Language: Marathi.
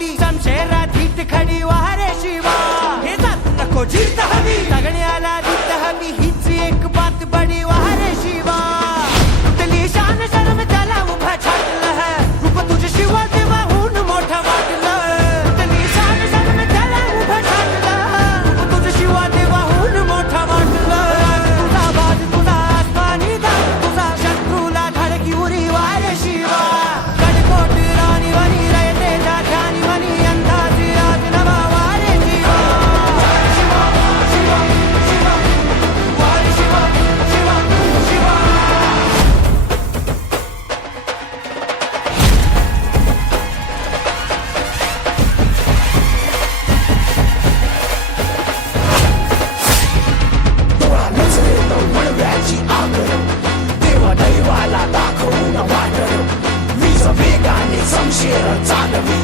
उडी शमशेरा धीट खडी वारे शिवा हे जात नको जीत हवी सगण्याला जीत हवी हीच एक बात बडी वारे शिवा तुटली शान शर्म त्याला उभा छाटलं रूप तुझे शिवा देवाहून मोठा वाटलं तुटली शान शर्म त्याला उभा छाटलं रूप तुझे शिवा देवाहून मोठा वाटलं तुझा बाज तुझा आसमानी दाग तुझा शत्रूला धडकी उरी वारे शिवा कडकोट राणी वनी रयते ध्यानी वनी अंदाजी आज नवा वारे शिवा शिवा शिवा शिवा वारे शिवा शिवा शिवा डोळा नजरेत वळव्याची आगर देवा दैवाला दाखवून वाटलं वीज वेगाने समशेर चालवी